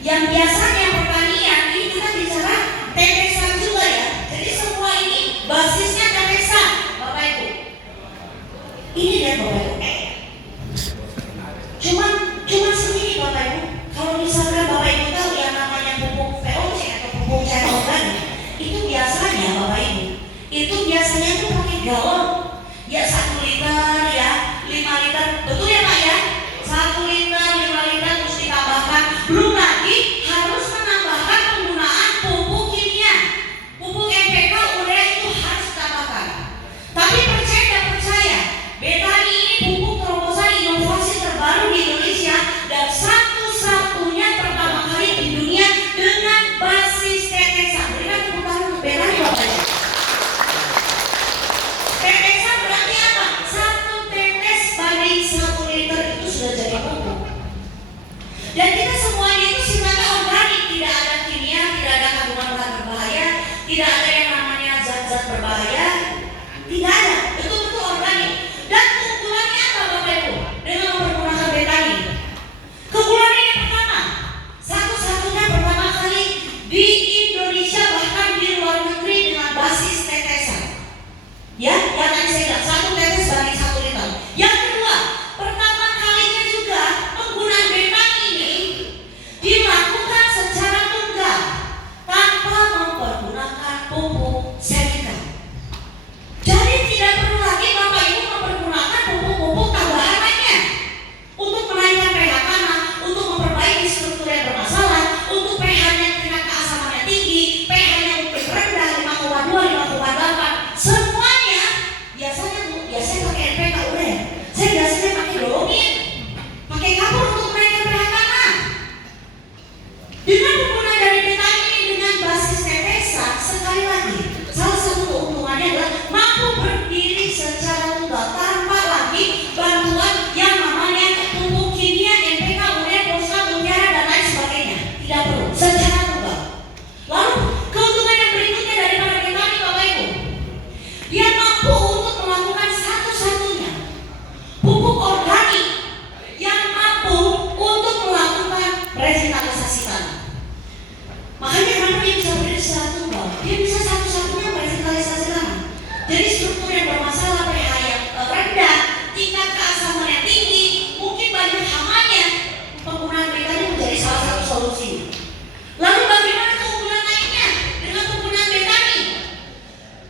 Yang biasanya pertanian ini kita bicara tetesan juga ya. Jadi semua ini basisnya tetesan, Bapak Ibu. Ini dia Bapak Ibu. Cuman segini Bapak Ibu. Kalau misalkan Bapak Ibu tahu yang namanya pupuk VOC atau pupuk cair organik, itu biasanya Bapak Ibu, itu biasanya tuh pakai galon. Ya 1 liter ya, 5 liter, betul ya Pak ya? 1 liter, 5 liter terus ditambahkan. Belum lagi harus menambahkan penggunaan pupuk kimia. Pupuk NPK, urea itu harus ditambahkan. Tapi percaya tidak percaya, Betani ini pupuk terobosan inovasi terbaru di Indonesia dan satu-satunya pertama kali di dunia dengan basis tetesan. Berikan tepuk tangan untuk Betani Bapak Ibu. Tetesan berarti apa? 1 tetes banding 1 liter itu sudah jadi pupuk. Dan kita semuanya itu sifatnya organik, tidak ada kimia, tidak ada kandungan bahan berbahaya, tidak ada yang namanya zat-zat berbahaya, tidak ada, betul-betul organik. Dan keunggulannya apa Bapak Ibu? Dengan mempergunakan Betani. Keunggulannya yang pertama, satu-satunya pertama kali di Indonesia bahkan di luar negeri dengan basis tetesan. Ya, yang tadi saya bilang 1 tetes banding 1 liter. Yang kedua, pertama kalinya juga penggunaan Betani ini dilakukan secara tunggal tanpa mempergunakan pupuk semika. Jadi tidak perlu lagi Bapak Ibu mempergunakan pupuk-pupuk tambahan lainnya untuk menaikkan pH tanah, untuk memperbaiki struktur yang bermasalah, untuk pH-nya tingkat keasamannya tinggi, pH-nya mungkin rendah 5,2, 5,8. Semuanya biasanya pakai NPK urea. Saya biasanya pakai dolomin, pakai kapur untuk menaikkan pH tanah. Dengan penggunaan dari Betani ini dengan basis tetesan, sekali lagi salah satu keuntungannya adalah mampu berdiri secara tunggal tanpa lagi bantuan yang namanya pupuk kimia, NPK, urea, fosfat, mutiara dan lain sebagainya. Tidak perlu, secara tunggal. Lalu keuntungan yang berikutnya daripada Betani Bapak Ibu, dia mampu untuk melakukan satu-satunya pupuk organik yang mampu untuk melakukan revitalisasi tanah. Makanya kenapa dia bisa berdiri secara tunggal? Dia bisa satu-satunya revitalisasi tanah. Jadi struktur yang bermasalah, pH yang rendah, tingkat keasaman yang tinggi, mungkin banyak hamanya, penggunaan Betani menjadi salah satu solusi. Lalu bagaimana keunggulan lainnya dengan penggunaan Betani?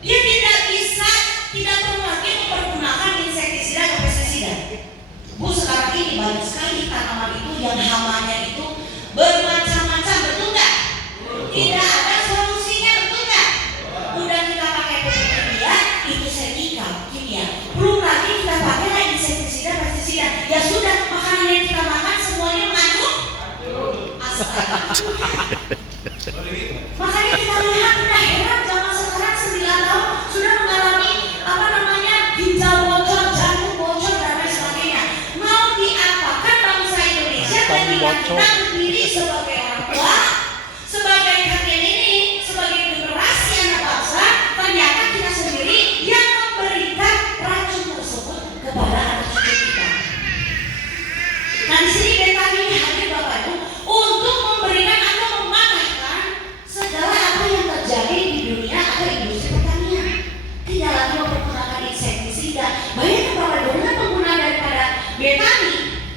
Dia tidak perlu lagi mempergunakan insektisida atau pestisida. Bu, sekarang ini banyak sekali tanaman itu yang hamanya itu bermacam-macam, betul nggak? Tidak ada solusinya, betul nggak? Udah kita pakai pupuk kimia, itu semika kimia. Belum lagi kita pakai lagi insektisida, pestisida. Ya sudah, makanan yang kita makan semuanya mengandung astaga. Makanya kita lihat udah heran zaman sekarang 9 tahun sudah mengalami ginjal bocor, jantung bocor dan lain sebagainya. Mau diapakan bangsa Indonesia ketika kita berdiri sebagai orang tua, sebagai kakek nenek, sebagai generasi anak bangsa, ternyata kita sendiri yang memberikan racun tersebut kepada anak cucu kita. Nah di sini Betani ini hadir Bapak Ibu untuk memberikan atau mematahkan segala apa yang terjadi di dunia atau industri pertanian. Tidak lagi mempergunakan insektisida. Bayangkan Bapak Ibu dengan penggunaan daripada Betani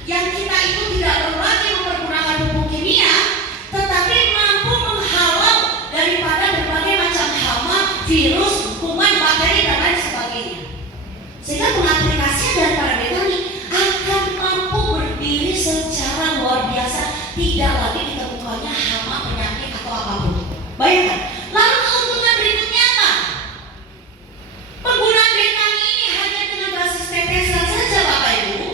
yang kita itu tidak perlu lagi mempergunakan pupuk kimia, tetapi mampu menghalau daripada berbagai macam hama, virus, kuman, bakteri dan lain sebagainya. Sehingga pengaplikasian daripada Betani akan mampu berdiri secara luar biasa, tidak lagi ditemukannya hama, penyakit atau apapun. Bayangkan. Lalu keuntungan berikutnya apa? Penggunaan Betani ini hanya dengan basis tetesan saja Bapak Ibu,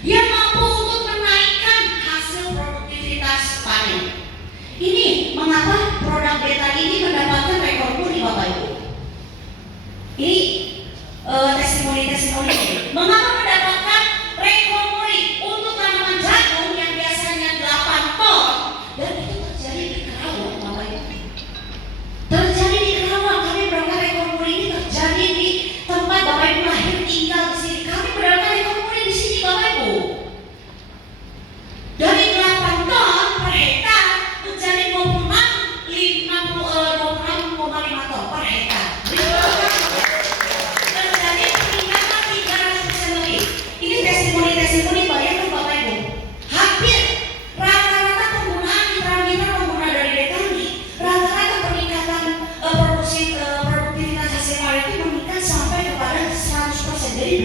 dia mampu untuk menaikkan hasil produktivitas panen. Ini mengapa produk Betani ini mendapatkan rekor muri Bapak Ibu. Ini testimoni-testimoni. Mengapa mendapatkan rekor muri untuk tanaman jagung yang biasanya 8 ton dan itu terjadi di Karawang Bapak Ibu.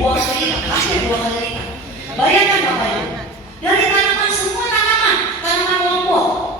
2 kali lipat, hampir 2 kali lipat. Bayangkan Bapak Ibu, dari tanaman semua tanaman lombok,